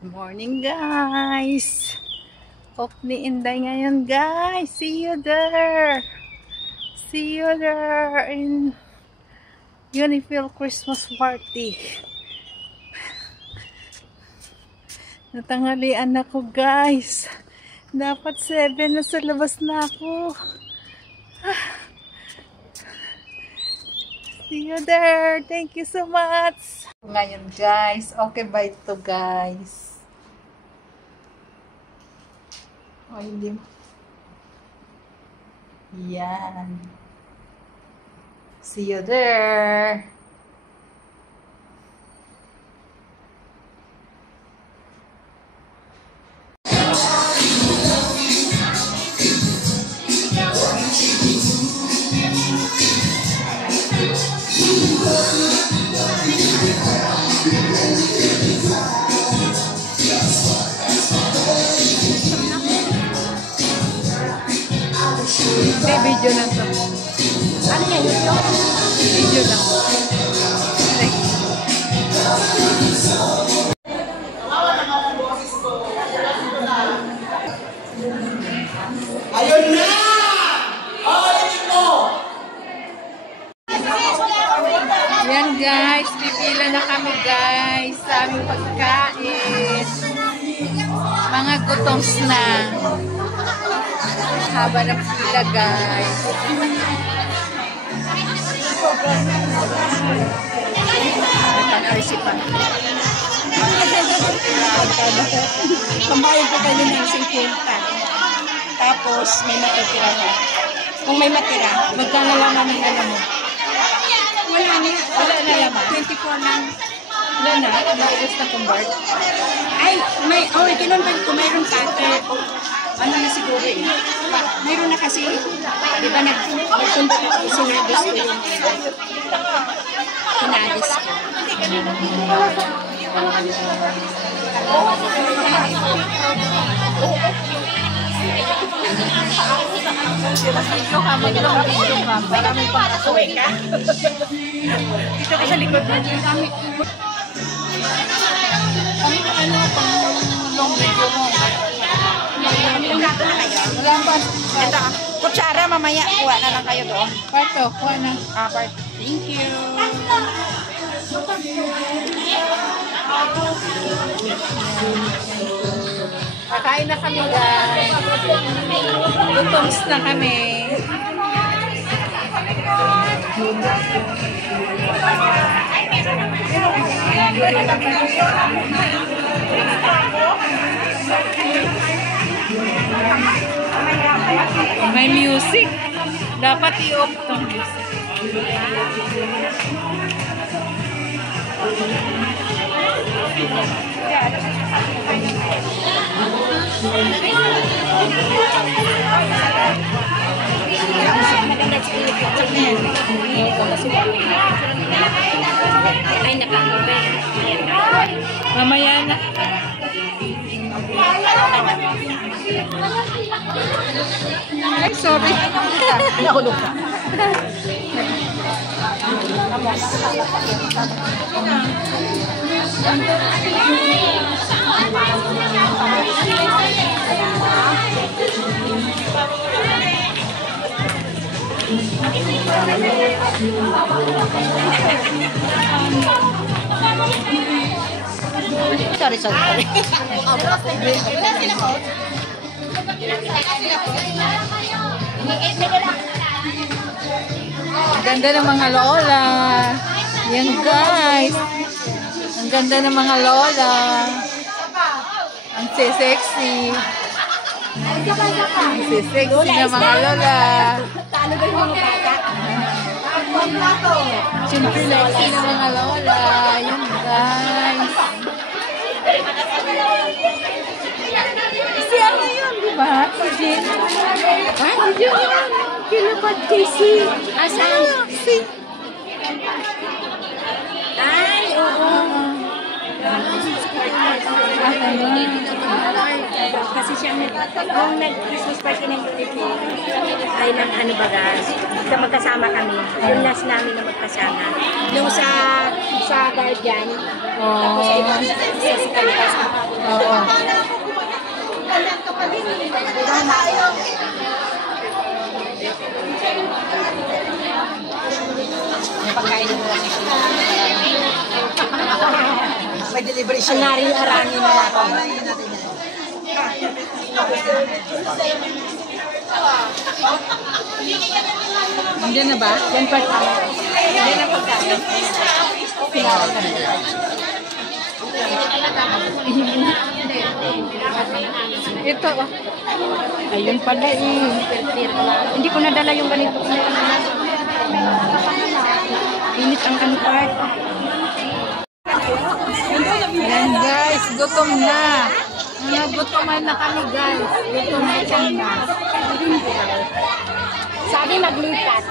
Morning guys! Off ni Inday ngayon guys! See you there! See you there in Unifil Christmas Party! Natanghalian ako guys! Dapat 7 na sa labas na ako! See you there! Thank you so much! Ngayon guys, okay ba ito guys? O, hindi mo. Yan. See you there. Hindi, video lang to. Ano yan? Video lang. Ayun na! Ayun mo! Yan guys, pipila na kami guys sa aming pagkain. Mga gutoms na. Haba ng pila guys. Pag-arisipan. Pambayad ko kayo ng 50. Tapos may matitira ka. Kung may matira, magkano lang namin alam mo? Wala na. Wala na laman. 24 lang. Wala na. Naubos na kumbart. Ay, may, kinonvert ko, mayroon pa. Ano na siguro eh. Mayroon na kasi, di ba nagkumbart ako, sinagos ko yung sinagos ko. Video ka, mag-long video ka. Para may pangasuwi ka. Dito ka sa likod mo. Ano pang long video mo? Wala pa. Ito, kutsara mamaya. Kuha na lang kayo doon. Parto, kuha na. Part. Thank you. Kakain na kami guys. Gutoms na kami. May music. Dapat i-off tong music. Ay, nakakita. Mamaya na. Ay, sorry. Nahulog ka. Sorry. Ang ganda ng mga lola. Yan guys. Ang ganda ng mga lola. Ang sexy. Ang sexy ng mga lola. Talo ba yung mga bata? Siyempre sexy ng mga lola. Yan guys. Si ano yun, di ba? Si Jen. Ha? Yun. Kilapad Casey. Asan? Si. Ay, oo. Ano? Kasi siya, nung nag-Christmas party ng Titi, ay nang ano baga, magkasama kami. Yung last namin na magkasama. Yung sa Guardian, tapos sa ibang sa Kalipas. Oo. Pagkain mo lang siya. May delivery siya. Anari-arangin na ako. Nandiyan na ba? Yan pa kami. Yan ang pagkain. Ito, oh. Ayun pala eh. Hindi ko nadala yung ganito. Init ang part. Yan guys, gutom na. Nagutoman na kami guys. Gutom na. Sabi maglipat.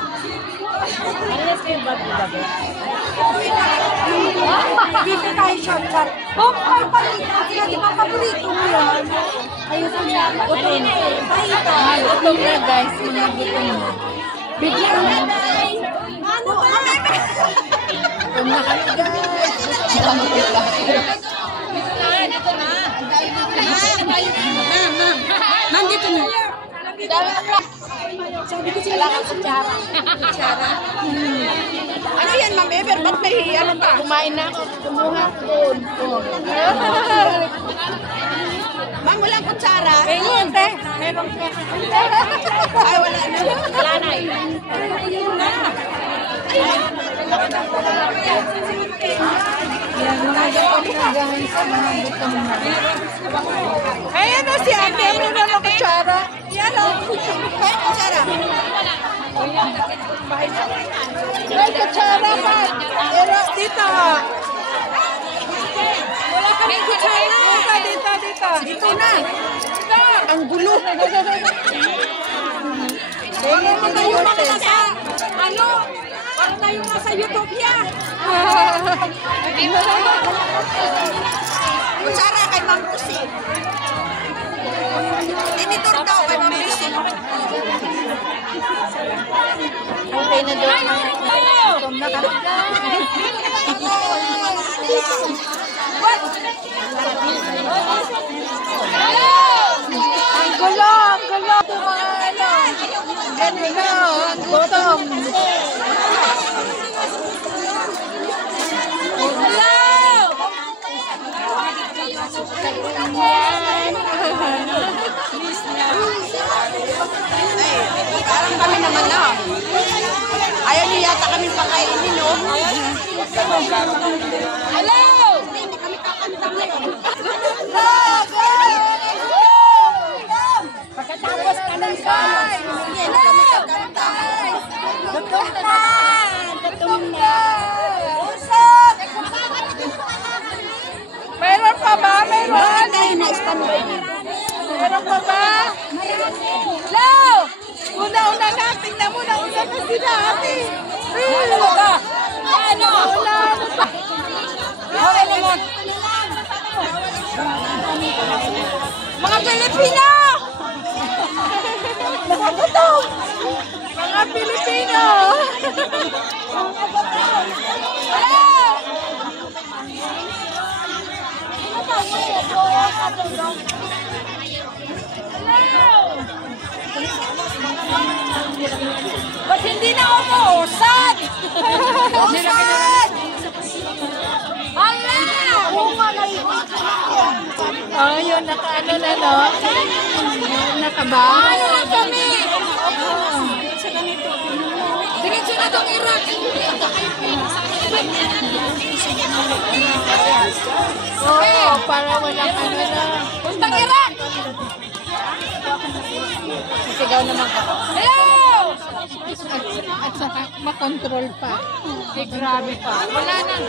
Alas kayo bago-bago. Dito tayo shortcut. Oh, ay palitan. Di ba paborito mo yan? Ayun ang sama. Gutom na eh. Gutom na guys. Gutom na. Bigyan mo. Ano? Gutom na kami guys. Ma'am, dito na. Sabi ko sila ng kutsara. Kutsara? Ano yan, Ma'am Ever? Ba't may ano ka? Kumain na ako. Kumuha ako doon. Ma'am, walang kutsara? Meron, te. Meron ka. Ay, wala na. Wala na eh. Yan, mga gutom na guys. Mga gutom na. Ayan na si Ate. Meron na kutsara. Yan o. Ay, kutsara. May kutsara pa. Pero dito. Wala kami kutsara. Dito. Dito na. Ang gulo. Tingnan mo tayo Nasa, ano? Parang tayo nasa Utopia. Kutsara kay Ma'am Lucy. Tinitur daw kay Ma'am Lucy. Okay na doon. Gutom na kami Ang gulo. Ganito, ang gutom. Parang kami naman na. Ayaw niyo yata kami pakainin, no? Hello! Hindi kami kakanta ngayon. Pagkatapos kami sa hindi kami kakanta. Gutom na. Meron pa ba? Meron? Tayo na standby. Meron pa ba? Hello! Una-una na. Tingnan mo na. Una na sila ate. Ano ba? Ano? Okay naman. Mga Pilipino! Mga gutom! Mga Pilipino. Hello! Ba't hindi na umuusad? Usad! Hala! Bunga na yun. Oh, yun. Naka-ano na, no? Nakaba? Ano lang kami? Diretso na itong Iraq. Oo, para walang ano na. Puntang Iraq! Sisigaw naman ka. Hello! At saka makontrol pa. Grabe pa. Wala nang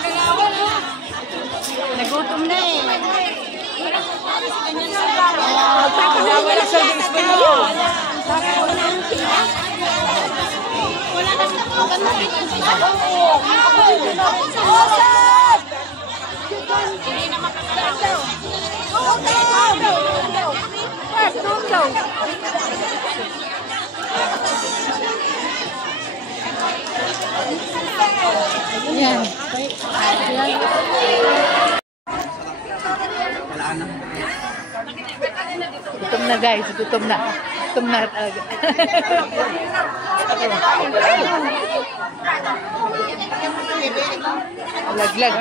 galawan na. Nagutom na eh. Magpapagawa lang sa display na yun. Wala nang Osad! Hindi na makakalaw. Yan. Gutom na guys, gutom na. Gutom na talaga. Laglag.